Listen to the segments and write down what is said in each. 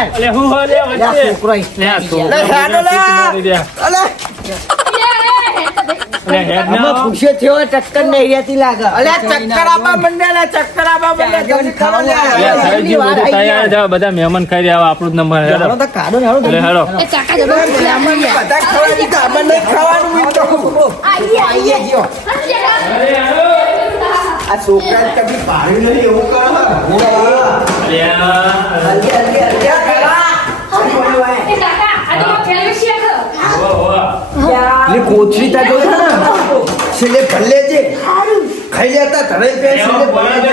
યાર અલે હું હો લે વચ્ચે છોકરો લે આ છોકરો લે હેડો લે અલે લે હેડ અમે ના પૂછ્યો થયો ટક્કર નહીં રહેતી લાગે અલે ચક્કર આપવા મંડે લે ચક્કર આપવા મંડે જલ્દી કરો લે થઈ ગયું બધું તૈયાર જાવ બધા મહેમાન ખાઈ રહ્યા આપણું જ નંબર હેડો તો કાઢો ને હેડો લે હેડો એ કાકા જબો બધા ખવડાવી કાબર નહીં ખાવાનું મીઠું આઈએ જીઓ આ છોકરા કદી પાડ્યું નહીં એવું કરો અલે હલ્દી હલ્દી હલ્દી કરા એ કાકા આ તો ખેલવે છે હો હો લે કોચરી તા જોઈ ને છેલે ભલે જે ખાઈ જતા ધરે પે છેલે ભલે જે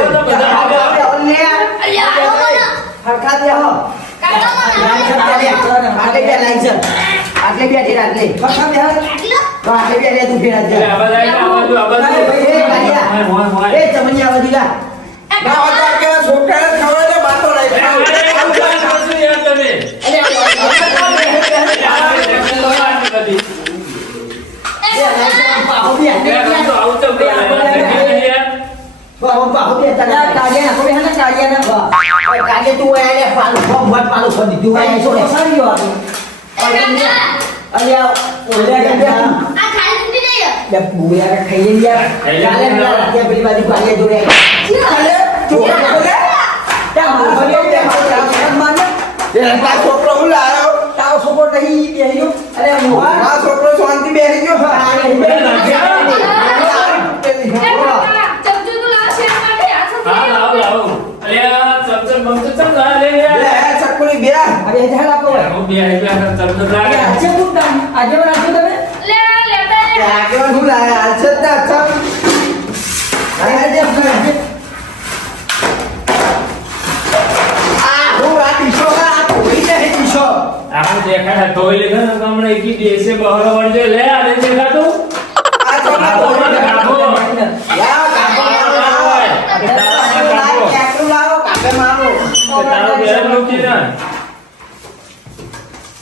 હરખા દે હો આટલે બે લાઈન છે આટલે બે ટી રાખલે હરખા બે તો આટલે બે લે તું ફેરા જા આ બાજુ એ ચમનિયા વદીલા ના હોતા કે છોકરાને ખવડાવે બાતો લઈ આ ખાલી તૂટી નહીં છોકરો હું લાયો તારો છોકરો નહીં બેહી અરે આ છોકરો શાંતિ બેહી ગયો ચમચો તો લાવ છે માટે આ શું હા લાવ લાવ અલે આ ચમચમ બમચમ ચમ લા લે યાર લે ચકુલી બે અરે હેડ આપો હું બે ચમચમ લા લે આજે ખૂબ કામ આજે બનાવ્યું તમે લે લેતા લે આગળ હું લાયા આ છે તા ચમ આજે આ હું આ ડીશો આ કોઈ નહીં ડીશો આપણે દેખાય ધોઈ લે ને હમણે કી દેશે બહાર વળજે લે આ લે દેખાતું આ તો આ તો મને કાઢો યા કાકો કેટલું લાવો કાકે મારો તારો બેન લોકી ના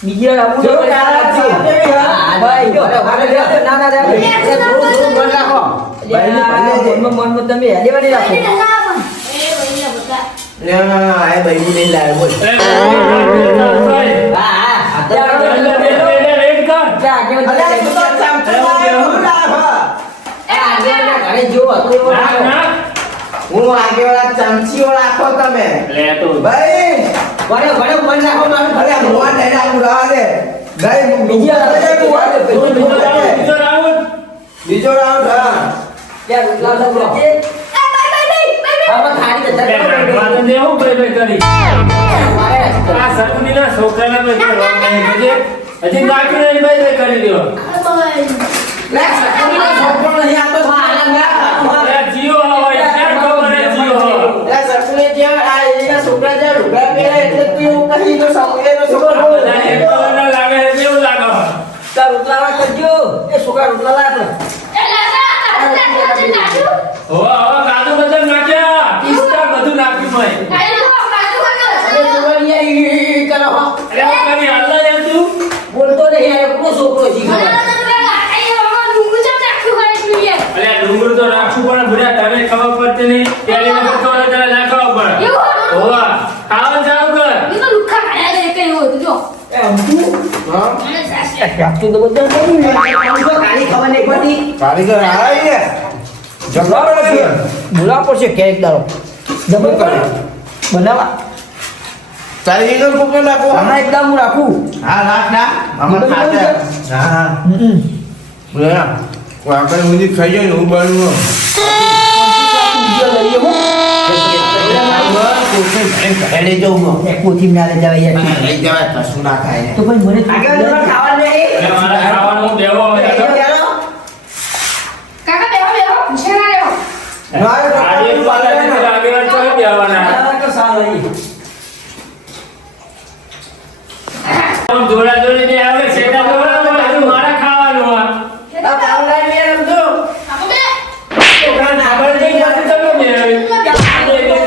બીજો આપું જો કાળા છે ભાઈ જો ના ના થોડું મન રાખો મનમાં તમે હેલેવાની રાખો એ વઈયા બધા ના આ ભાઈ નહીં લાવ્યો બોલ હા હા વેટ કર આજે અલે તું તો ચમચો લાવ્યો હું લાવ્યો ઘરે જો હતો એવો ના ના હું આગેવાળા ચમચીઓ રાખો તમે લે તો ભાઈ વડે વડે મન રાખો મારું અરે મોહન નહીં રાખું રાહ દે ગઈ હું બીજી બીજો રાઉન્ડ બીજો રાઉન્ડ હા ત્યાં ઉતલા તો એ બાય બાય બાય આમાં થાળી બે વાત દે હું બે બે કરી આ સકુનીના છોકરાના બે રોંગ નહીં હજી બાકી નહીં બે બે કરી દો બાય લે સકુનીનો છોકરો નહીં આતો અરે જીઓ હોય ક્યાં ખબર હે જીઓ લે સકુને જે આ એના છોકરા જે લુગડા પહેરે એટલે તું કહી તો સમજેનો છોકરો બધા એક કલરના લાગે છે કેવું લાગે તાર ઉતલાવા કરજો એ છોકરા ઉતલા લાય આપણે એ લાગા કાકા નાખો હો હો કાજુ બદામ નાખ્યા પિસ્તા બધું નાખ્યું મય કાઈ તો કાજુ અરે કાકા જુવાનિયા ઈ કરો હો અરે હું કરી હાલના યાર તું બોલતો નહીં યાર કોનો છોકરો છે મને તો કાકા આઈ હવે ઊંઘ જ નાખ્યું હોય જોઈએ અરે ડુંગર તો રાખવું પણ ભૂરા તને ખબર પડતી નહીં પેલી વખત તો તને ના ખબર પડે હોવા ખાવા જાવ કર એ તો લુખા ખાયા દે કઈ હોય તો જો એ અમતું હા મને સાસી રાખતું તો બધા નહીં ને કાલી ખબર નહીં પડતી કારીગર આયા ને જગા પડે બોલા પડશે ક્યાંક દારો જબર કરે બનાવા તારી નો કુકર નાખો હમણાં એકદમ હું રાખું હા રાખ ના અમાર ખાતે હા હા બોલે આપણે ઉજી ખાઈ જાય ને હું બાળું બીજો લઈએ હું લઈ જાઉં એક કોથી ના લઈ જવાય યાર લઈ જવાય કશું ના ખાય તો ભાઈ મને ખાવા નહીં અરે મારા ખાવાનું દેવો હોય તો કાકા બેહો બેહો પૂછેના લેવો આજે પાલા આગેવાન તો બેવાના તો સારું જોડા જોડી દે આવે સેટા જોડા હજુ મારા ખાવાનું આ આ પાવડા ને રમજો આપો બે છોકરા ખબર નહીં પડતી તો બે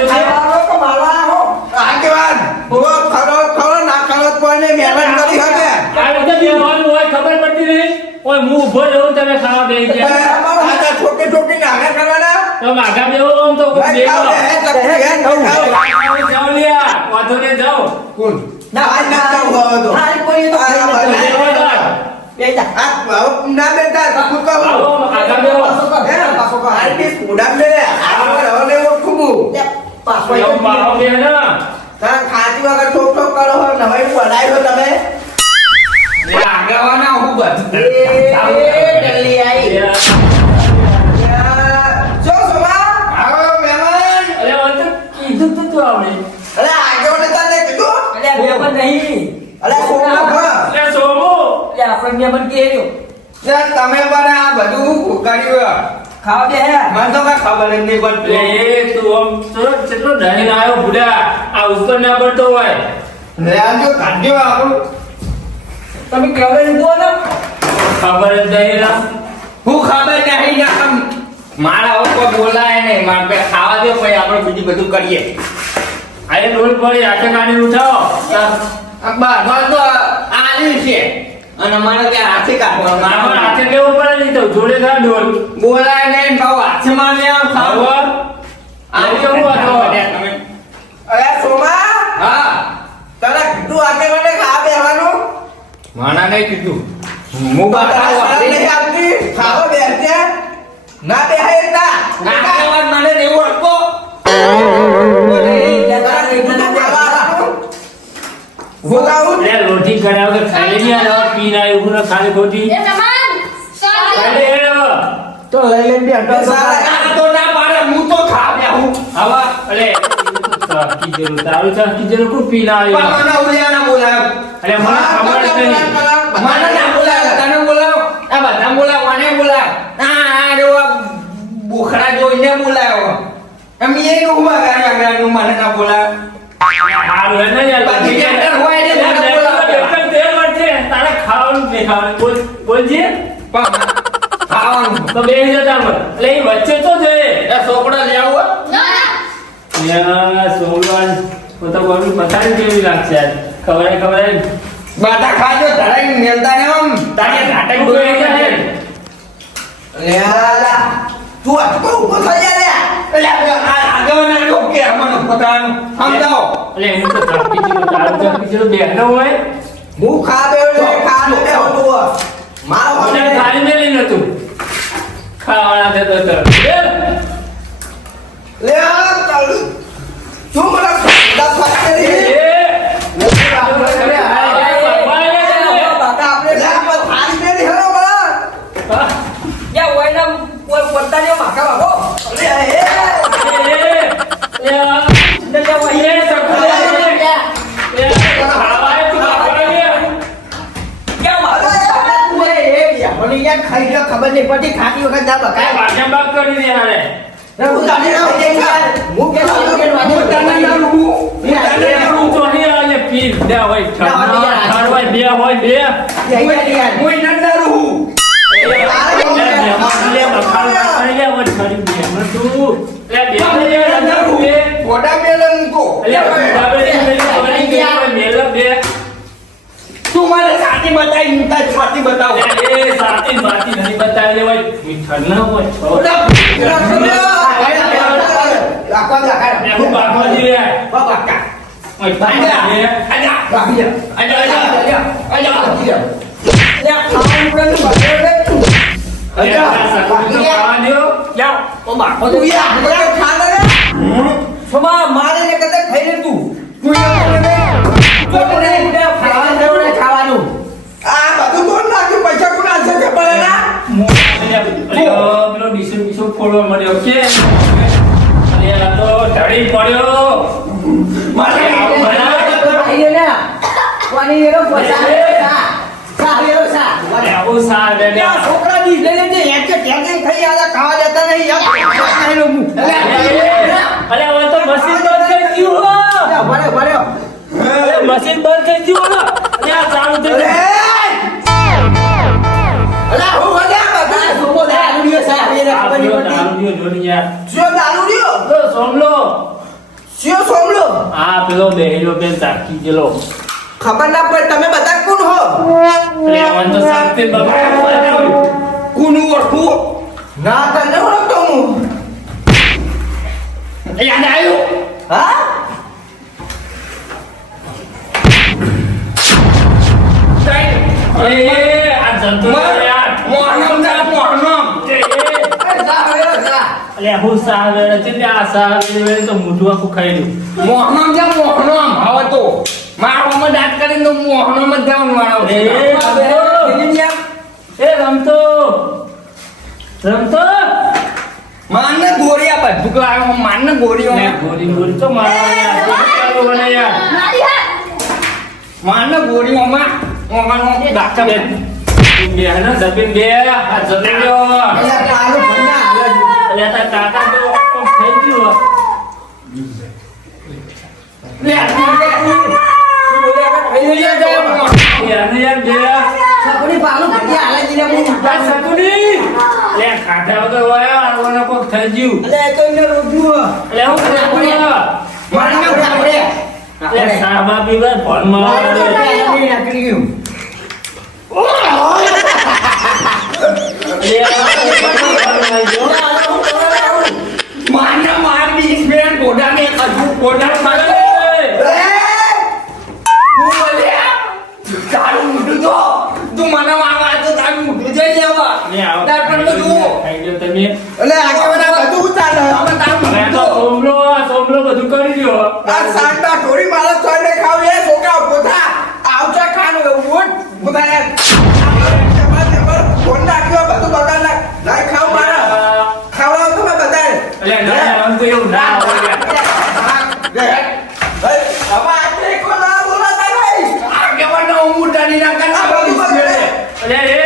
આ બાળકો તો મારવા હો આગેવાન બોલો ખરો ખરો ના ખરો કોઈને મહેનત કરી હકે આ બધા બેવાનું હોય ખબર પડતી નહીં ઓય હું ઊભો રહું તમે ખાવા બેસી ગયા આ છોકરી છોકરી ને આગળ કરવાના તો માગા બેવો આમ તો ભાઈ ખાવ બેવો હે તકલી હે ખાવ જાઓ લ્યા વાંધો ને જાઓ કોણ આજ ના જાઉં હવે તો. હારી પડી તો ખાઈ આ લેજો. બેહો. બેહી જા. આ હવે ના બેટા કુકુ કહું. આવો, આગળ બેહો. પાછો કર. આ બી ઉડામ લે આ હવે ઓળખું હું. લે, પાછો એમ આવી પાહો ગયો. બેહ ને. તારા ખાતી વગર ઠોક ઠોક કરો હો નવાઈ બનાવ્યો તમે લે, આગળવાના હું બધું. એ ડલ્લી આઈ. જો સોમા આવો મહેમાન અરે, હવે તો કીધું તો તું આવડે. અરે આગળ તને કીધું અલ્યા મહેમાન નહીં. અરે સોમા હા લે, સોમુ. લે, આપણે મહેમાન કે રહ્યો. તમે પણ આ બધું કર્યું ખાવા બે હે. મને તો કઈ ખબર જ નહીં લે, પડતી તું આમ તો કેટલો ડરીને આવ્યો બુડા. આ ઉપર ના પડતો હોય. રેજો કાઢ્યો આપણું તમે કેવડે લીધો ને? ખબર જ નહીં ના. હું ખબર નહીં ના આમ મારા ઉપર બોલાય નહીં મારે બે ખાવા દો પછી આપણે બીજું બધું કરીએ આ એક રોલ પડી હાથે કાઢીને ઉઠાવો. બસ તો આલ્યું છે અને મારે ત્યાં હાથે કાઢવાનું મારા હાથે લેવું પડે નહીં તો જોડે થા ડોલ. બોલાય નહીં ભાવ હાથમાં લે આમ આવો. ખાવા આ કેવું હતો? અરે સોમા હા તને કીધું આગળ મને ખાવા બેસવાનું માના નહીં કીધું. હું બાતા નહીં આવતી ખાવા બેસજે ના બેહાય ના ના ખાવા મને નહીં ઓળખો લે, રોટી કર્યા વગર ખાઈ નહીં આવ્યો. પીને આવ્યો હું ને ખાલી ખોટી. એ મહેમાન ખાઈ સોરી લે, હેડો. તો લઈ લઈને બે હટો. તો ના પાડે હું તો ખા બેહું આવા. અલે, ચાકી જેવું તારું ચાકી જેવું કોણ પીને આવ્યો? મને ઉલિયાના બોલાવ અરે, મને ખબર જ નહીં. મને ના બોલાવ તને બોલાવ આ બધા બોલાવ મને બોલાવ આ જો બોખડા જોઈને બોલાવ એમ એ નું બગાડ્યું મને ના બોલાવ હારું હે ને યાર. બાકી બેટર હોય ને યાર, મને બોલાવ. બેટર તે વચ્ચે તારે ખાવાનું જ નહીં ખાવાનું. બોલજે. ખાવાનું તો બેસી જતા પર. એટલે એ વચ્ચે તો જોઈએ. એ છોકરા લેવું ના યાર, સોમવાન તો બહુ પથારી કેવી લાગશે યાર. ખબર. બાટા ખાજો ધરાઈ મેલતા ને આમ તારે નાટક તું બેસી જા યાર. લે તું અટકો ઉભો થઈ જા લે આગળ ના રોકે મને પોતાનું સમજાવો એટલે એનું તો ચાકી જેવું તારું ચાકી જેવું બેહનો હોય. હું ખા બેવ ને ખા લે તું મારો મને હવે ખાલી ને લઈ નતું. ખાવાના દેતો તો. લે ચાલ તું મને દસ ફાટે એ, રે બાકા આપણે લે પણ થાળી મેરી હેરો બરા હા. યા ઓયના ઓય પડતા જેવો માકા બાબો. લે એ લે લે ઓય. ક્યાં મારો? મને યાર ખાઈ ગયો ખબર નહીં પડતી ખાતી વખત ના બકાય. હું તને ના હોય યાર. હું કે પોડા મેલે મૂકો તું મને સાચી બતાવી હું તારી સાચી બતાવો મારે ને કદાચ ખાઈ લે તું. ખાવાનું આ બધું કોણ નાખ્યું પૈસા કોણ આલશે છે પડેલા મારે છોકરા ની લઈ લેજે એમ કે ત્યાં જઈને ખાઈ આલા ખાવા જતા નહીં યાર ભરે ભરે મશીન બંધ કરી દીધું ને ત્યાં ચાલુ થઈ ગયું. અલા હું વળ્યા બધા સોમો દારૂડિયો સાહેબ એને ખબર નહીં પડતી. દારૂડિયો જોડી યાર. શિયો દારૂ રહ્યો લો, સોમલો. શિયો સોમલો આ પેલો બેહીલો બેન ચાકી ગયેલો. ખબર ના પડે તમે બધા કોણ હો અરે આમાં તો શાંતિ બગાડ. કોનું ઓળખું ના તને ઓળખતો હું યાદ આવ્યું? હા એ આ જંતુ યાર મોહનમ જા મોહનમ જા હવે જા અલે હું સાવે છે આ સાવે તો મોઢું આખું ખાઈ લ્યું મોહનમ જા મોહનમ હવે તો મારામાં દાંત કરીને તો મોહનમ જ જવાનું મારો એ રમતો માનને ગોળિયા બધું લાવ્યો માનને ગોળીઓ ગોરી તો મારવા યાર મારી હા માનને ગોળીઓમાં ઓમાનો દાંત બે ને જમીન બે આ જમીન લ્યો અલ્યા પાલું ભણ્યા હાલે અલે તાર કાકા તો થઈ ગયું લે તું બોલ્યા કે થઈ યાર બે સપની પાલું ભણ્યા હાલે જીને હું આ સકુની લે ખાધા વગર વાયો આનો કોક થઈ ગયું અલ્યા તો એને રોજ્યું લે હું કરે આપણે લે સાબા પીવા ભણમાં નીકળી ગયું માનને માર બીસ બેન ગોડાને કજુ ગોડાને મારે તું બોલ્યા તારું મોઢું તો તું મને મારવા તો તારું મોઢું જઈ લેવા લે આવો તાર પણ બધું ખાઈ ગયો તમે અલ્યા આગેવાના બધું ઉતાર અમે તારું હવે તો સોમલો બધું કરી દ્યો આ સાંડા થોડી માણસ ચોઈને ખાવ એ છોકરા પોતા આવતા ખાનું ઉઠ પોતા યાર ફોન નાખ્યો બધું બગાડ નાખ લાય ખાવ મારા ખાવડાવ તો મેં બધાય અલે ના આમ તો એવું ના હોય યાર અલે રે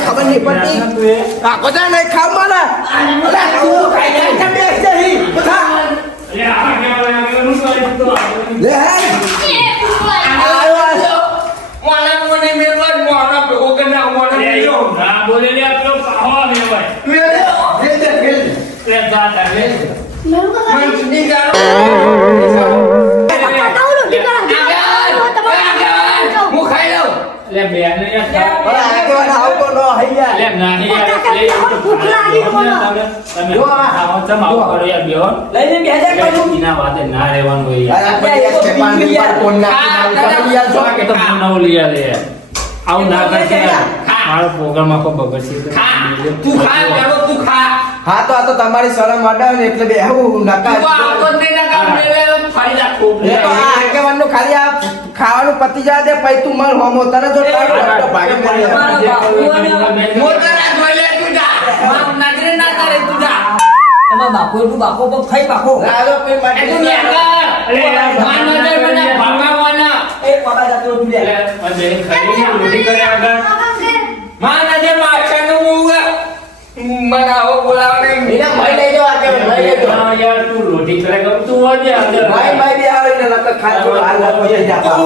ખબર નહીં પડતી આખો દા નહીં ખાવ મારા લે હા તો આ તો તમારી શરમ અડાવ ને એટલે બેહું નકા આગેવાનનું ખાલી આ ખાવાનું પતી જાય દે પછી તું મર હોમો તને જો બાકો તો ખાઈ બાકો રોટી કરે તું હોય ભાઈ ભાઈ બે આવે ને લક ખાઈ તો હાલ લાગો જઈ જાતા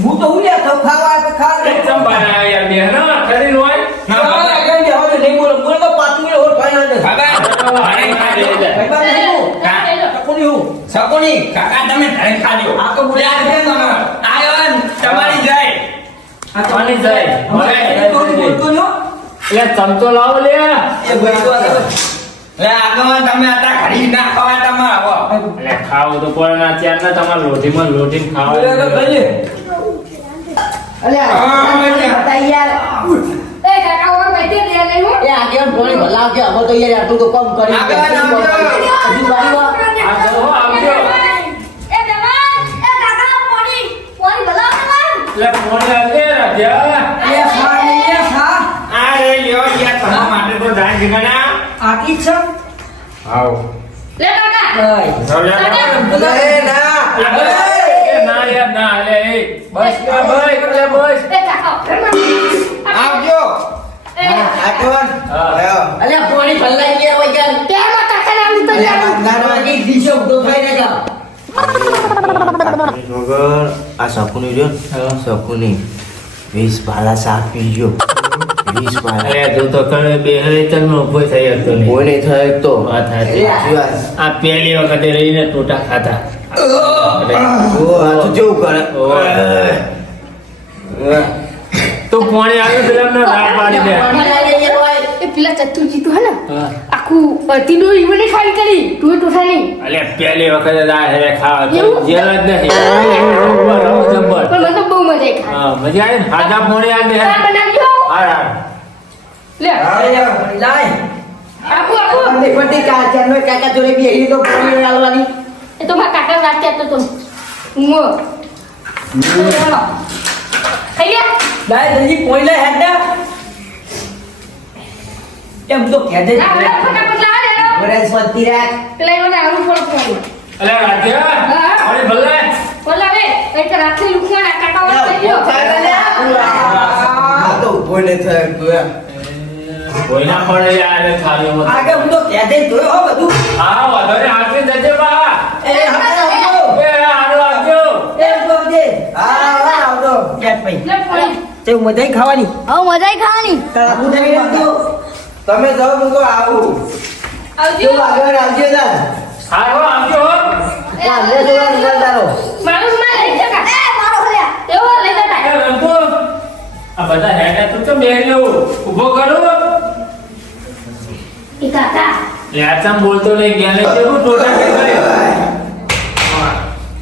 હું તો હું લ્યા ખાવા નહીં બોલો બોલો તો 5 મિનિટ હોર ફાઈનલ સકોની કાકા તમે ઘરે ખાજો આ તો બોલ્યા છે તમારી જાય આની જાય બોલતો નો એટલે ચમચો લાવો લે એ ભાઈ તો લે આગળ તમે આટા ઘડી ના ખવા તમાર આવો એટલે ખાવ તો કોઈ ના ચાર ના તમારે લોઢી ખાવા અલ્યા હતા યાર એ કાકા ઓર બેઠે લે લે હું એ આગેવાન બોલી ભલા કે હવે તો યાર આટલું તો કમ કરી આગેવાન આવજો. હજી બારી વા આ જો આવજો એટલે ફોન લાગે રાજા એ સા નહીં એ સા આ રે લ્યો યાર તમારા માટે તો જાય જીગણા આકી છે આવ લે કાકા ઓય કાકા એ ના ના યાર ના અલે એ બસ કે ભાઈ એટલે બસ એ કાકા આવજો એ આગળ હા. આયો અલ્યા પાણી ભલાઈ ગયા હોય યાર તેમાં કાકા નામ તો જાણું ના એક દિશો ઉડો થઈ ને કા મગર આ સપનું જો સપની 20 પાલા શાક પીજો 20 પાલા અરે તું તો કણે બે હરે તને ઉભો થઈ હતો ને કોઈ નહીં થાય તો વાત હતી સાચી વાત. આ પહેલી વખતે રહીને ટોટા ખાતા ઓ આ તો જેવું કરે તો પાણી આવે તો એમને રાહ પાડી દે એ પેલા ચતુરજી તો હે ને હા. આખું તીનો ઈવને ખાલી કરી તું ટોઠા નહીં અલે પહેલી વખતે આ હેરે ખાવા તો એવું? જેલ જ નહીં જબ્બર, જબ્બર. પણ મને તો બહુ મજા આવી ખાય હા, મજા આવી ને હાજા પાણી આવે ચા બનાવજો હા હા. લે લાય આખું આખું પંડી પંડી કાચા નો કાકા જોડે બી એ તો પાણી આલવાની એ તો મારા કાકા વાત કરતો તો હું ચાલો ખાઈ લે લાય જલ્દી પોઈ લે હેડા એમ તો કહેજે આ હવે ફટાફટ લાવ લે વરસ પતિ રાખ પેલા એને આવું ફોન ફોન અલે રાજા હા. પાણી ભલે બોલા વે એક રાત્રે લુકમાં કાકા વાત કરી લો આ તો ઉભો નહીં થાય તું એમ. કોઈના પડે યાર થાળી મત આગળ હું તો કહેજે જોયો હો બધું હા વધારે હાથે જજે બા એ હા આવજો એ હારો આવજો એ જોજે હા આવજો યાદ પઈ લે પાણી તે મજાઈ ખાવાની હવે મજા ખાવાની તારા પૂછાઈ રાખજો તમે જાઓ હું તો આવું આવજો જો આગળ આવજો દાદ હારો આવજો ચાલે જોવા નજારો મારું માં લઈ જકા એ મારો હલ્યા એવો લઈ જકા એ રંગો આ બધા હેડા તું તો બેહી ઊભો કરો એ કાકા લે આચમ બોલતો નહીં ગયા નહીં કેવું ટોટા કે કરે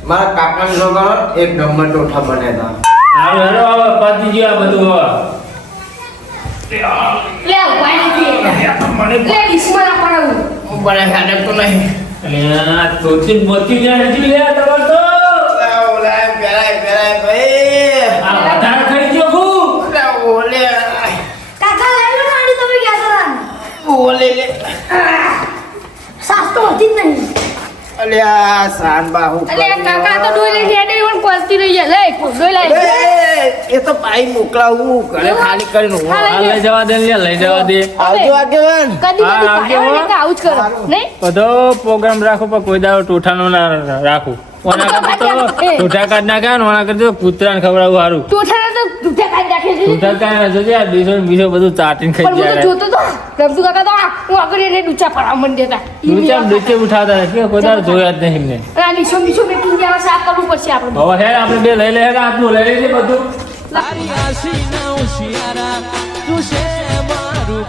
મારા કાકાને લોકો એક નંબર ટોઠા બનેતા હાલો હાલો હવે પતી ગયું આ બધું હવે લે પાણી પીએ મને લે ડિસ્મા પડાવું બને હેડે તો નહીં અલે આ તોતી મોતી જાય હજી લે તમાર તો ઓલાય પેલાય ભાઈ આ વધારે ખાઈ ગયો હું ઓલે કાકા લઈ લો નાડી તમે ગયા કરા ઓલે લે સાસ તો હતી જ નહીં અલે આ સાન બાહુ અલે કાકા તો ડોઈ લઈ હેડે ઓન કોસ્તી રહી લે ડોઈ લઈ એ તો ભાઈ મોકલાવું ઘરે ખાલી કરીને હું હા, આ લઈ જવા દે લે લઈ જવા દે આવજો આગેવાન કદી હા, કદી આવજો, પાયા હો. ને આવું જ કરો નહીં બધો પ્રોગ્રામ રાખો પણ કોઈ દાડો ટોઠાનો ના રાખું ઓના કરતા તો ટોઠા કાઢ નાખ્યા ને ઓના કરતા કૂતરાને ખવડાવવું સારું ટોઠાના તો ટૂઠા કાઢી રાખે છે ટોઠા કાંઈ જોજે આ બીજો ને બીજો બધું ચાટીને પણ ખાઈ હું તો જાય જોતો તો રમતું કાકા તો હું આગળ એને ડૂચા પડવા માંડી દેતા નીચે ઉઠાવતા નથી કોઈ દાડો જોયા જ નહીં એમને આ લીસો મીસો મેકીને જવા સાફ કરવું પડશે આપણે હવે હેડ આપણે બે લઈ લે હેડ આપણું લઈ લઈએ બધું તારી આશી ના ઉશિયારા તું છે મારું